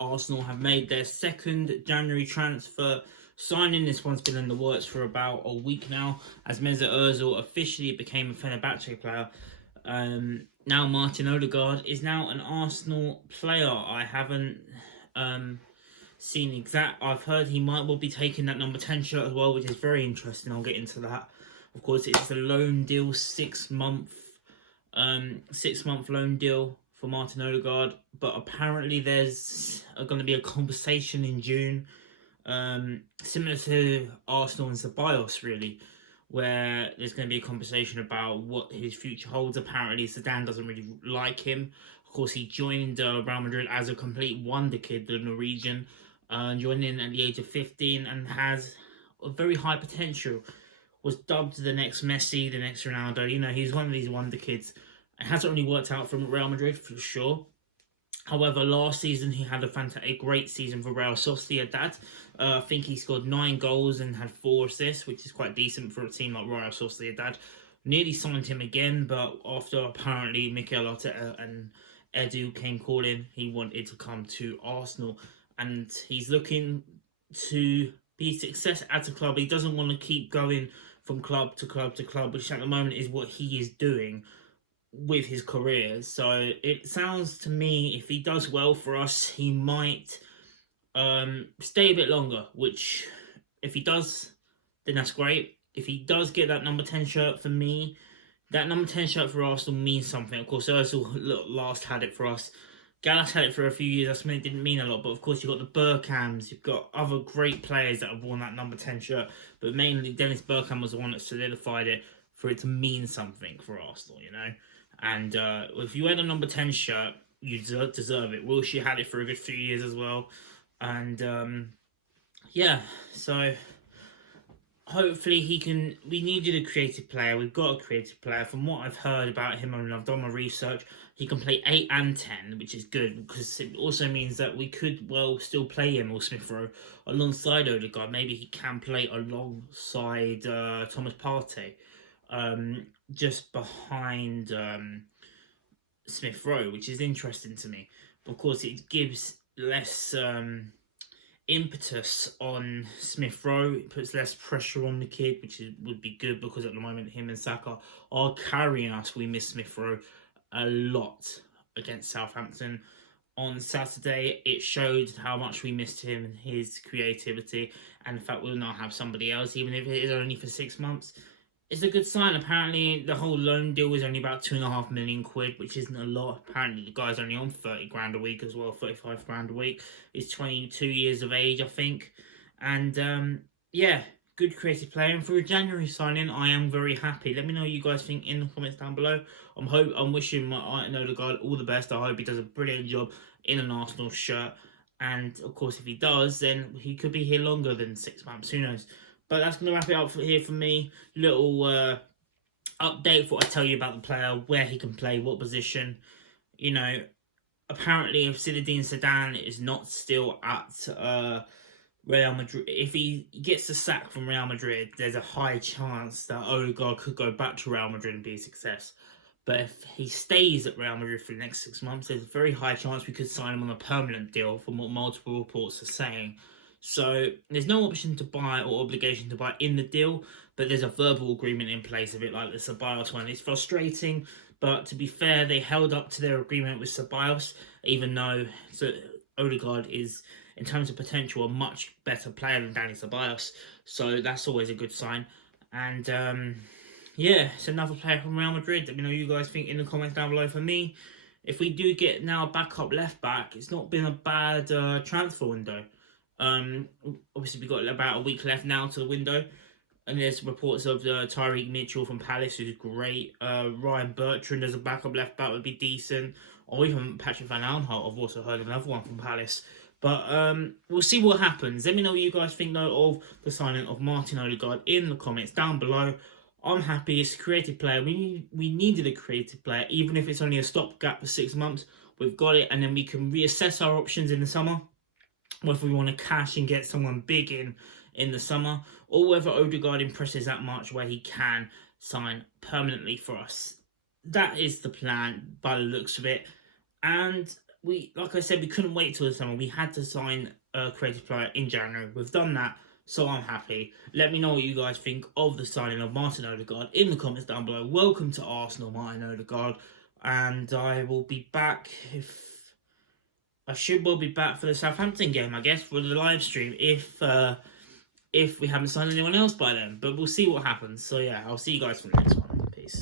Arsenal have made their second January transfer signing. This one's been in the works for about a week now, as Mesut Ozil officially became a Fenerbahce player. Now Martin Ødegaard is now an Arsenal player. I haven't seen exact. I've heard he might well be taking that number 10 shirt as well, which is very interesting. I'll get into that. Of course, it's a loan deal, 6 month loan deal for Martin Ødegaard. But apparently, there's going to be a conversation in June, similar to Arsenal and Ceballos, really, where there's going to be a conversation about what his future holds. Apparently, Zidane doesn't really like him. Of course, he joined Real Madrid as a complete wonder kid, the Norwegian, joined in at the age of 15 and has a very high potential. Was dubbed the next Messi, the next Ronaldo. You know, he's one of these wonder kids. It hasn't really worked out for Real Madrid, for sure. However, last season he had a great season for Real Sociedad. I think he scored 9 goals and had 4 assists, which is quite decent for a team like Real Sociedad. Nearly signed him again, but after apparently Mikel Arteta and Edu came calling, he wanted to come to Arsenal. And he's looking to be a success at a club. He doesn't want to keep going from club to club to club, which at the moment is what he is doing with his career. So it sounds to me, if he does well for us, he might stay a bit longer, which if he does, then that's great. If he does get that number 10 shirt for me, that number 10 shirt for Arsenal means something. Of course, Ozil last had it for us. Gallas had it for a few years. That's when it didn't mean a lot. But of course, you've got the Bergkamps. You've got other great players that have worn that number 10 shirt. But mainly, Dennis Bergkamp was the one that solidified it for it to mean something for Arsenal, you know. And if you wear the number 10 shirt, you deserve it. Wilshere had it for a good few years as well. And yeah, so hopefully he can. We needed a creative player. We've got a creative player. From what I've heard about him, and I've done my research, he can play 8 and 10, which is good because it also means that we could still play him or Smith Rowe alongside Ødegaard. Maybe he can play alongside Thomas Partey, just behind Smith Rowe, which is interesting to me. But of course, it gives less impetus on Smith Rowe. It puts less pressure on the kid, which would be good because at the moment him and Saka are carrying us. We miss Smith Rowe a lot against Southampton on Saturday. It showed how much we missed him and his creativity, and the fact we'll now have somebody else, even if it is only for 6 months. It's a good sign. Apparently, the whole loan deal was only about £2.5 million, which isn't a lot. Apparently, the guy's only on 30 grand a week as well, 35 grand a week. He's 22 years of age, I think. And yeah, good creative player. And for a January signing, I am very happy. Let me know what you guys think in the comments down below. I'm wishing Martin Ødegaard all the best. I hope he does a brilliant job in an Arsenal shirt. And of course, if he does, then he could be here longer than 6 months. Who knows? But that's going to wrap it up here for me. Little update. Thought I'd tell you about the player, where he can play, what position. You know, apparently if Zinedine Zidane is not still at Real Madrid, if he gets the sack from Real Madrid, there's a high chance that Ødegaard could go back to Real Madrid and be a success. But if he stays at Real Madrid for the next 6 months, there's a very high chance we could sign him on a permanent deal, from what multiple reports are saying. So there's no option to buy or obligation to buy in the deal, but there's a verbal agreement in place, a bit like the Ceballos one. It's frustrating, but to be fair, they held up to their agreement with Ceballos, even though Ødegaard is, in terms of potential, a much better player than Dani Ceballos. So that's always a good sign. And yeah, it's another player from Real Madrid. Let me know what you guys think in the comments down below. For me, if we do get now a backup left back, it's not been a bad transfer window. Obviously we've got about a week left now to the window, and there's reports of Tyreek Mitchell from Palace, who's great. Ryan Bertrand as a backup left back would be decent, or even Patrick Van Aanholt. I've also heard another one from Palace. But we'll see what happens. Let me know what you guys think though of the signing of Martin Ødegaard in the comments down below. I'm happy. It's a creative player. We needed a creative player, even if it's only a stopgap for 6 months. We've got it, and then we can reassess our options in the summer, whether we want to cash and get someone big in the summer, or whether Ødegaard impresses that much where he can sign permanently for us. That is the plan by the looks of it. And like I said, we couldn't wait till the summer. We had to sign a creative player in January. We've done that, so I'm happy. Let me know what you guys think of the signing of Martin Ødegaard in the comments down below. Welcome to Arsenal, Martin Ødegaard, and I will be back will be back for the Southampton game, I guess, for the live stream if we haven't signed anyone else by then. But we'll see what happens. So yeah, I'll see you guys for the next one. Peace.